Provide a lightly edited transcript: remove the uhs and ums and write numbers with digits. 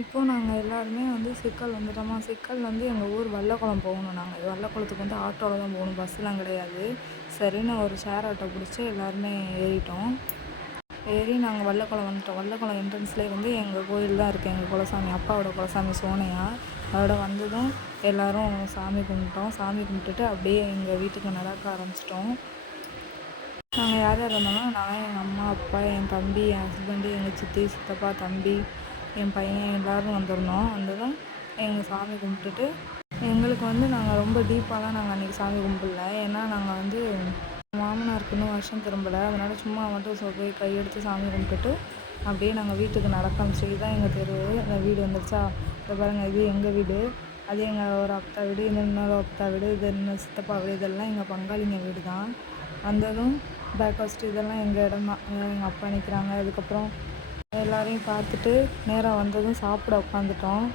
இப்போது நாங்கள் எல்லாருமே வந்து சிக்கல் வந்துட்டோமா. சிக்கல் வந்து எங்கள் ஊர் வல்லக்குளம் போகணும். நாங்கள் வல்லக்குளத்துக்கு வந்து ஆட்டோவில் தான் போகணும், பஸ்ஸுலாம் கிடையாது. சரின்னு ஒரு ஷேர் ஆட்டோ பிடிச்சி எல்லாருமே ஏறிட்டோம். ஏறி நாங்கள் வல்லக்குளம் வந்துட்டோம். வல்லக்குளம் என்ட்ரன்ஸ்லேயே வந்து எங்கள் கோயில் தான் இருக்குது, எங்கள் குலசாமி, அப்பாவோட குலசாமி சோனையா. அதோட வந்ததும் எல்லோரும் சாமி கும்பிட்டோம். சாமி கும்பிட்டுட்டு அப்படியே எங்கள் வீட்டுக்கு நடக்க ஆரம்பிச்சிட்டோம். நாங்கள் யார் யார் வந்தோம்னா, நான், எங்கள் அம்மா, அப்பா, என் தம்பி, என் ஹஸ்பண்டு, எங்கள் சித்தி, சித்தப்பா, தம்பி, என் பையன் எல்லோரும் வந்திருந்தோம். வந்ததும் எங்கள் சாமி கும்பிட்டுட்டு எங்களுக்கு வந்து நாங்கள் ரொம்ப டீப்பாலாம் நாங்கள் அன்றைக்கி சாமி கும்பிடல. ஏன்னா நாங்கள் வந்து மாமனாருக்கு இன்னும் வருஷம் திரும்பலை. அதனால் சும்மா மட்டும் போய் கையெடுத்து சாமி கும்பிட்டுட்டு அப்படியே நாங்கள் வீட்டுக்கு நடக்க ஆரம்பிச்சோம். இதுதான் எங்கள் தெரு. அந்த வீடு வந்துருச்சா, இதை பாருங்கள், இது எங்கள் வீடு, அது எங்கள் ஒரு அத்தா வீடு, இது இன்னொரு அத்தா வீடு, இது இன்னும் சித்தப்பா வீடு, இதெல்லாம் எங்கள் பங்காளிங்க வீடு தான். வந்ததும் பிரேக்ஃபாஸ்ட்டு இதெல்லாம் எங்கள் இடம் தான். எங்கள் அப்பா நிற்கிறாங்க. அதுக்கப்புறம் எல்லாரையும் பார்த்துட்டு நேராக வந்ததும் சாப்பிட உட்காந்துட்டோம்.